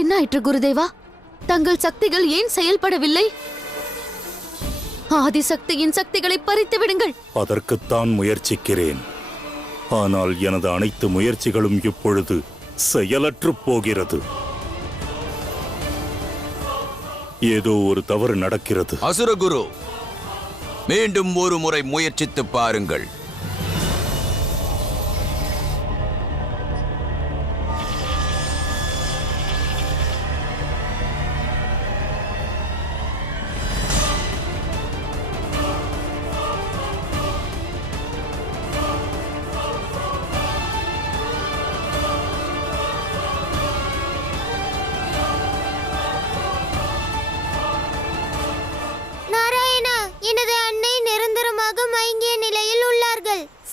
என்னாயிற்று குருதேவா? தங்கள் சக்திகள் ஏன் செயல்படவில்லை? ஆதிசக்தியின் சக்திகளை பறித்து விடுங்கள். அதற்குத்தான் முயற்சிக்கிறேன். ஆனால் எனது அனைத்து முயற்சிகளும் இப்பொழுது செயலற்று போகிறது. ஏதோ ஒரு தவறு நடக்கிறது. அசுரகுரு, மீண்டும் ஒரு முறை முயற்சித்து பாருங்கள்.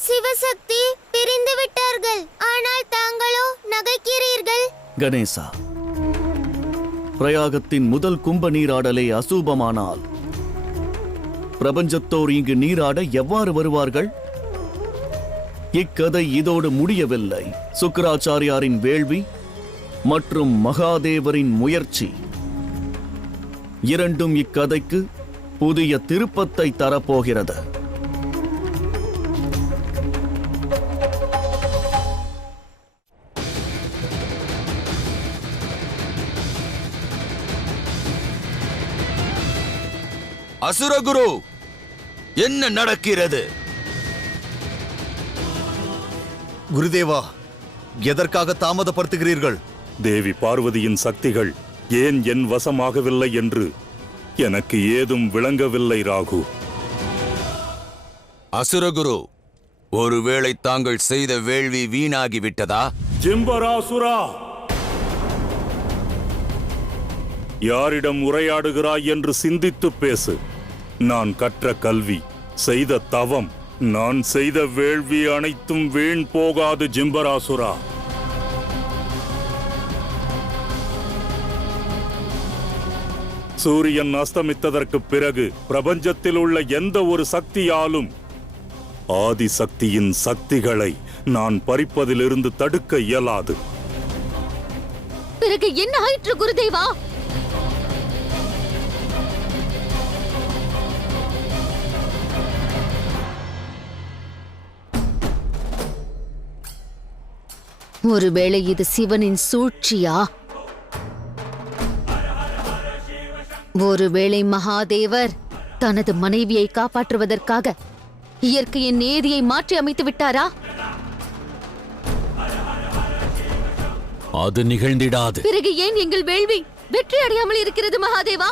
சிவசக்தி பிரிந்து விட்டார்கள். ஆனால் தாங்களோ நகைக்கிறீர்கள். கணேசா, பிரயாகத்தின் முதல் கும்ப நீராடலே அசூபமானால் பிரபஞ்சத்தோர் இங்கு நீராட எவ்வாறு வருவார்கள்? இக்கதை இதோடு முடியவில்லை. சுக்கராச்சாரியாரின் வேள்வி மற்றும் மகாதேவரின் முயற்சி இரண்டும் இக்கதைக்கு புதிய திருப்பத்தை தரப்போகிறது. அசுரகுரு, என்ன நடக்கிறது? குருதேவா, எதற்காக தாமதப்படுத்துகிறீர்கள்? தேவி பார்வதியின் சக்திகள் ஏன் என் வசமாகவில்லை என்று எனக்கு ஏதும் விளங்கவில்லை ராகு. அசுரகுரு, ஒருவேளை தாங்கள் செய்த வேள்வி வீணாகிவிட்டதா? ஜிம்பராசுரா, யாரிடம் உரையாடுகிறாய் என்று சிந்தித்து பேசு. நான் கற்ற கல்வி, செய்த தவம், நான் செய்த வேள்வி அனைத்தும் வீண் போகாது ஜிம்பராசுரா. சூரியன் அஸ்தமித்ததற்கு பிறகு பிரபஞ்சத்தில் உள்ள எந்த ஒரு சக்தியாலும் ஆதிசக்தியின் சக்திகளை நான் பறிப்பதிலிருந்து தடுக்க இயலாது. பிறகு என்ன ஆயிற்று குருதேவா? ஒருவேளை இது சிவனின் சூழ்ச்சியா? ஒருவேளை மகாதேவர் தனது மனைவியை காப்பாற்றுவதற்காக இயற்கையின் நேதியை மாற்றி அமைத்து விட்டாரா? அது நிகழ்ந்திடாது. பிறகு ஏன் எங்கள் வேள்வி வெற்றி அடையாமல் இருக்கிறது மகாதேவா?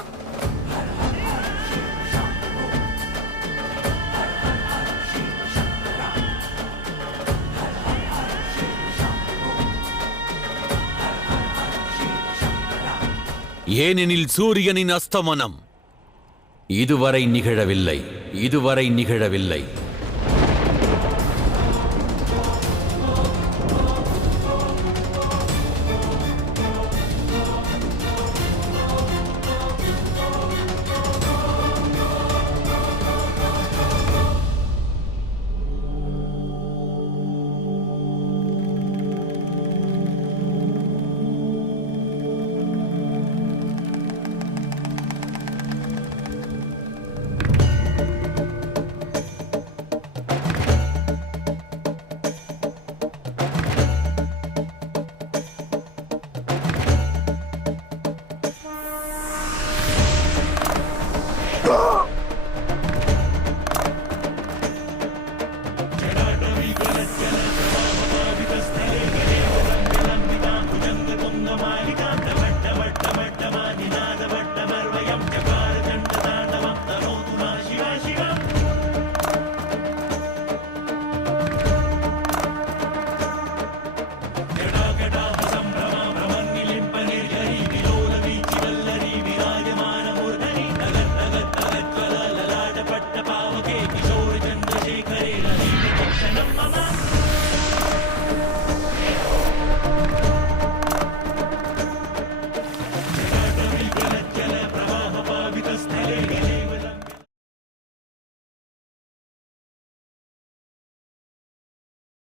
ஏனெனில் சூரியனின் அஸ்தமனம் இதுவரை நிகழவில்லை.